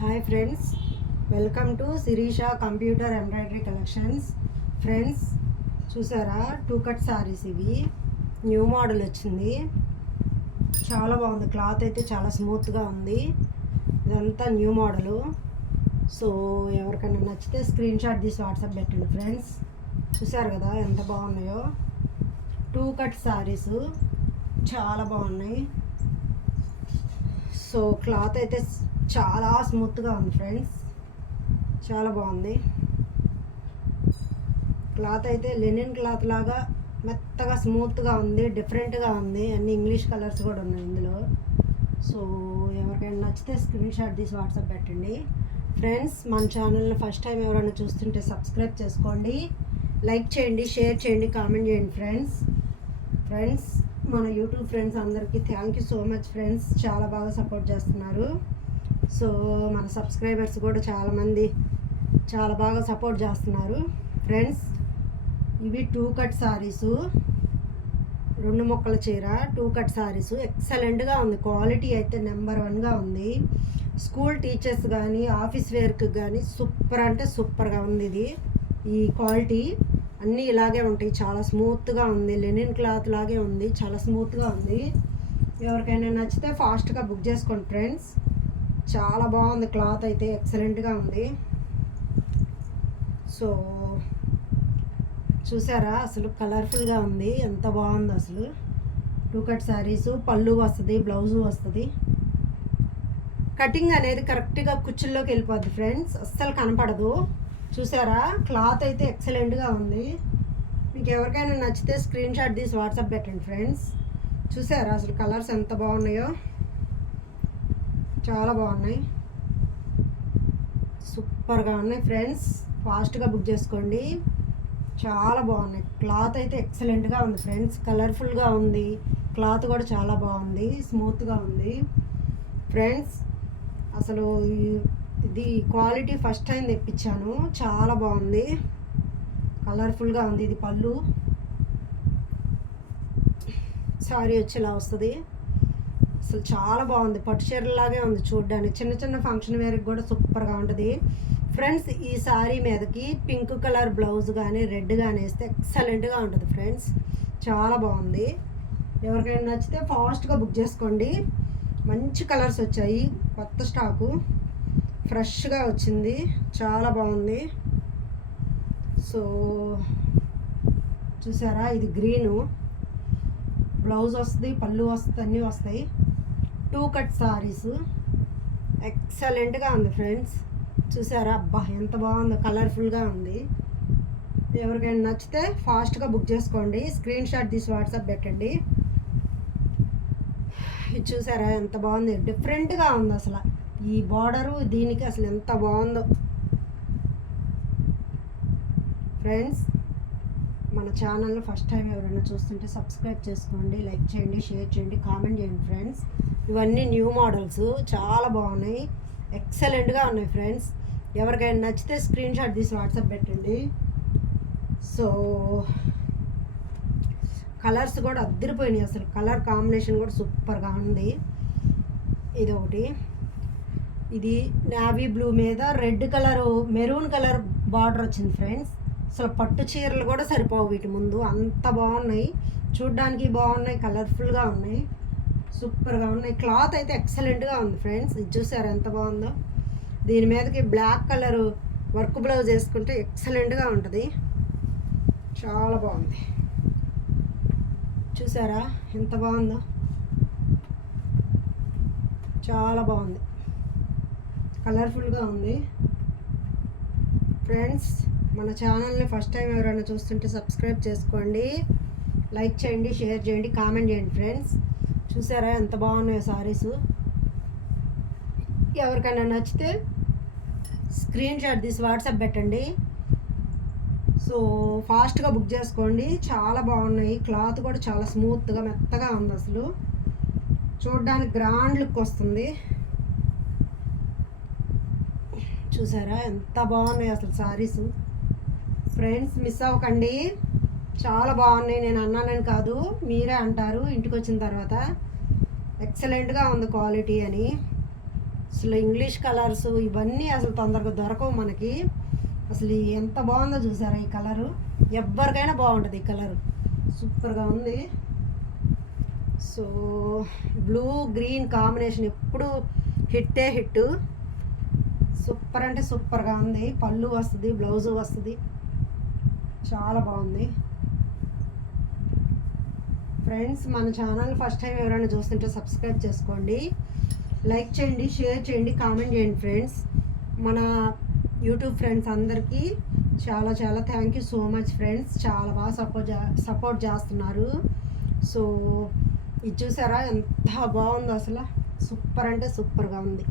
Hi friends welcome to Sirisha computer embroidery collections friends చూసారా? Two cut saris ఇవి. New model వచ్చింది. చాలా బాగుంది. క్లాత్ అయితే చాలా స్మూత్గా ఉంది. ఇదంతా న్యూ మోడలు సో ఎవరికైనా నచ్చితే స్క్రీన్ షాట్ తీసి వాట్సాప్ పెట్టండి ఫ్రెండ్స్ చూసారు కదా ఎంత బాగున్నాయో. టూ కట్ సారీస్ చాలా బాగున్నాయి. సో క్లాత్ అయితే చాలా స్మూత్గా ఉంది ఫ్రెండ్స్. చాలా బాగుంది. క్లాత్ అయితే లెనిన్ క్లాత్ లాగా మెత్తగా స్మూత్గా ఉంది డిఫరెంట్గా ఉంది. అన్ని ఇంగ్లీష్ కలర్స్ కూడా ఉన్నాయి ఇందులో. సో ఎవరికైనా నచ్చితే స్క్రీన్ షాట్ తీసి వాట్సాప్ పెట్టండి. ఫ్రెండ్స్ మన ఛానల్ని ఫస్ట్ టైం ఎవరైనా చూస్తుంటే సబ్స్క్రైబ్ చేసుకోండి. లైక్ చేయండి షేర్ చేయండి కామెంట్ చేయండి ఫ్రెండ్స్. ఫ్రెండ్స్ మన యూట్యూబ్ ఫ్రెండ్స్ అందరికీ thank you so much friends. చాలా బాగా సపోర్ట్ చేస్తున్నారు. సో మన సబ్స్క్రైబర్స్ కూడా చాలామంది చాలా బాగా సపోర్ట్ చేస్తున్నారు. ఫ్రెండ్స్ ఇవి టూ కట్ సారీసు. రెండు మొక్కల చీర టూ కట్ సారీసు. ఎక్సలెంట్గా ఉంది. క్వాలిటీ అయితే నెంబర్ వన్గా ఉంది. స్కూల్ టీచర్స్ కానీ ఆఫీస్ వేర్కి కానీ సూపర్ అంటే సూపర్గా ఉంది ఇది. ఈ క్వాలిటీ అన్నీ ఇలాగే ఉంటాయి. చాలా స్మూత్గా ఉంది. లెనిన్ క్లాత్ లాగే ఉంది. చాలా స్మూత్గా ఉంది. ఎవరికైనా నచ్చితే ఫాస్ట్గా బుక్ చేసుకోండి ఫ్రెండ్స్. చాలా బాగుంది క్లాత్ అయితే ఎక్సలెంట్గా ఉంది. సో చూసారా? అసలు కలర్ఫుల్గా ఉంది. ఎంత బాగుంది అసలు. టూ కట్ శారీస్ పళ్ళు వస్తుంది బ్లౌజు వస్తుంది. కటింగ్ అనేది కరెక్ట్గా కుచ్చుల్లోకి వెళ్ళిపోద్ది ఫ్రెండ్స్. అస్సలు కనపడదు. చూసారా? క్లాత్ అయితే ఎక్సలెంట్గా ఉంది. మీకు ఎవరికైనా నచ్చితే స్క్రీన్ షాట్ తీసి వాట్సాప్ పెట్టండి ఫ్రెండ్స్. చూసారా? అసలు కలర్స్ ఎంత బాగున్నాయో. చాలా బాగున్నాయి. సూపర్గా ఉన్నాయి ఫ్రెండ్స్. ఫాస్ట్గా బుక్ చేసుకోండి. చాలా బాగున్నాయి. క్లాత్ అయితే ఎక్సలెంట్గా ఉంది ఫ్రెండ్స్. కలర్ఫుల్గా ఉంది. క్లాత్ కూడా చాలా బాగుంది. స్మూత్గా ఉంది. ఫ్రెండ్స్ అసలు ఇది క్వాలిటీ ఫస్ట్ టైం తెప్పించాను. చాలా బాగుంది. కలర్ఫుల్గా ఉంది ఇది పళ్ళు. సారీ వచ్చేలా వస్తుంది. అసలు చాలా బాగుంది. పట్టు చీరలాగే ఉంది చూడడానికి. చిన్న చిన్న ఫంక్షన్ వేర్కి కూడా సూపర్గా ఉంటుంది. ఫ్రెండ్స్ ఈ సారీ మీదకి పింక్ కలర్ బ్లౌజ్ కానీ రెడ్ కానీ వేస్తే ఎక్సలెంట్గా ఉంటుంది ఫ్రెండ్స్ చాలా బాగుంది. ఎవరికైనా నచ్చితే ఫాస్ట్గా బుక్ చేసుకోండి. మంచి కలర్స్ వచ్చాయి. కొత్త స్టాకు ఫ్రెష్గా వచ్చింది. చాలా బాగుంది. సో చూసారా? ఇది గ్రీను బ్లౌజ్ వస్తుంది పళ్ళు వస్తుంది అన్నీ వస్తాయి. Two cut saris. ఎక్సలెంట్గా ఉంది ఫ్రెండ్స్. చూసారా? అబ్బా ఎంత బాగుందో కలర్ఫుల్గా ఉంది. ఎవరికైనా నచ్చితే ఫాస్ట్గా బుక్ చేసుకోండి. స్క్రీన్ షాట్ తీసి వాట్సాప్ పెట్టండి. ఇది చూసారా? ఎంత బాగుంది. డిఫరెంట్గా ఉంది అసలు. ఈ బార్డరు దీనికి అసలు ఎంత బాగుందో. ఫ్రెండ్స్ మన ఛానల్ని ఫస్ట్ టైం ఎవరైనా చూస్తుంటే సబ్స్క్రైబ్ చేసుకోండి లైక్ చేయండి షేర్ చేయండి కామెంట్ చేయండి ఫ్రెండ్స్. ఇవన్నీ న్యూ మోడల్స్ చాలా బాగున్నాయి. ఎక్సలెంట్గా ఉన్నాయి ఫ్రెండ్స్. ఎవరికైనా నచ్చితే స్క్రీన్ షాట్ తీసి వాట్సాప్ పెట్టండి. సో కలర్స్ కూడా అద్దరిపోయినాయి అసలు. కలర్ కాంబినేషన్ కూడా సూపర్గా ఉంది. ఇది ఒకటి ఇది నావీ బ్లూ మీద red colour maroon colour border వచ్చింది ఫ్రెండ్స్. అసలు పట్టు చీరలు కూడా సరిపోవు వీటి ముందు. అంత బాగున్నాయి. చూడ్డానికి బాగున్నాయి కలర్ఫుల్గా ఉన్నాయి. సూపర్గా ఉన్నాయి. క్లాత్ అయితే ఎక్సలెంట్గా ఉంది ఫ్రెండ్స్. ఇది చూసారు ఎంత బాగుందో? దీని మీదకి బ్లాక్ కలర్ వర్క్ బ్లౌజ్ వేసుకుంటే ఎక్సలెంట్గా ఉంటుంది. చాలా బాగుంది. చూసారా ఎంత బాగుందో? చాలా బాగుంది. కలర్ఫుల్గా ఉంది. ఫ్రెండ్స్ మన ఛానల్ని ఫస్ట్ టైం ఎవరైనా చూస్తుంటే సబ్స్క్రైబ్ చేసుకోండి. లైక్ చేయండి షేర్ చేయండి కామెంట్ చేయండి ఫ్రెండ్స్. చూసారా ఎంత బాగున్నాయో సారీస్? ఎవరికైనా నచ్చితే స్క్రీన్ షాట్ తీసి వాట్సాప్ పెట్టండి. సో ఫాస్ట్గా బుక్ చేసుకోండి. చాలా బాగున్నాయి. క్లాత్ కూడా చాలా స్మూత్గా మెత్తగా ఉంది అసలు. చూడడానికి గ్రాండ్ లుక్ వస్తుంది. చూసారా ఎంత బాగున్నాయి అసలు సారీస్? ఫ్రెండ్స్ మిస్ అవ్వకండి. చాలా బాగున్నాయి నేను అన్నానని కాదు. మీరే అంటారు ఇంటికి వచ్చిన తర్వాత. ఎక్సలెంట్గా ఉంది క్వాలిటీ అని. అసలు ఇంగ్లీష్ కలర్స్ ఇవన్నీ అసలు తొందరగా దొరకవు మనకి. అసలు ఎంత బాగుందో చూసారా ఈ కలరు? ఎవరికైనా బాగుంటుంది ఈ కలరు. సూపర్గా ఉంది. సో బ్లూ గ్రీన్ కాంబినేషన్ ఎప్పుడు హిట్టే హిట్ సూపర్ అంటే సూపర్గా ఉంది. పళ్ళు వస్తుంది బ్లౌజు వస్తుంది. చాలా బాగుంది. ఫ్రెండ్స్ మన ఛానల్ ఫస్ట్ టైం ఎవరైనా చూస్తుంటే సబ్స్క్రైబ్ చేసుకోండి. లైక్ చేయండి షేర్ చేయండి కామెంట్ చేయండి ఫ్రెండ్స్ మన యూట్యూబ్ ఫ్రెండ్స్ అందరికీ చాలా చాలా thank you so much friends చాలా బాగా సపోర్ట్ సపోర్ట్ చేస్తున్నారు. సో ఇది చూసారా? ఎంత బాగుందో అసలు. సూపర్ అంటే సూపర్గా ఉంది.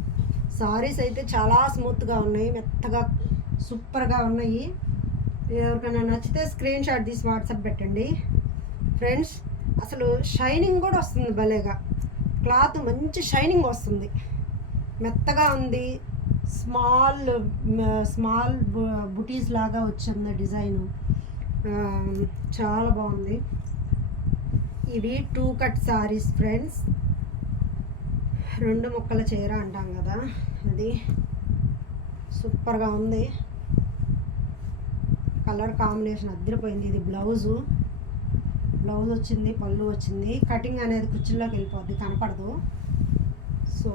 సారీస్ అయితే చాలా స్మూత్గా ఉన్నాయి. మెత్తగా సూపర్గా ఉన్నాయి. ఎవరికైనా నచ్చితే స్క్రీన్ షాట్ తీసి వాట్సాప్ పెట్టండి. ఫ్రెండ్స్ అసలు షైనింగ్ కూడా వస్తుంది భలేగా. క్లాత్ మంచి షైనింగ్ వస్తుంది. మెత్తగా ఉంది. స్మాల్ స్మాల్ బుటీస్ లాగా వచ్చింది డిజైను చాలా బాగుంది. ఇవి టూ కట్ సారీస్ ఫ్రెండ్స్ రెండు ముక్కల చీర అంటాం కదా. అది సూపర్గా ఉంది. కలర్ కాంబినేషన్ అద్దరిపోయింది. ఇది బ్లౌజు. బ్లౌజ్ వచ్చింది పళ్ళు వచ్చింది. కటింగ్ అనేది కుర్చీలోకి వెళ్ళిపోద్ది కనపడదు. సో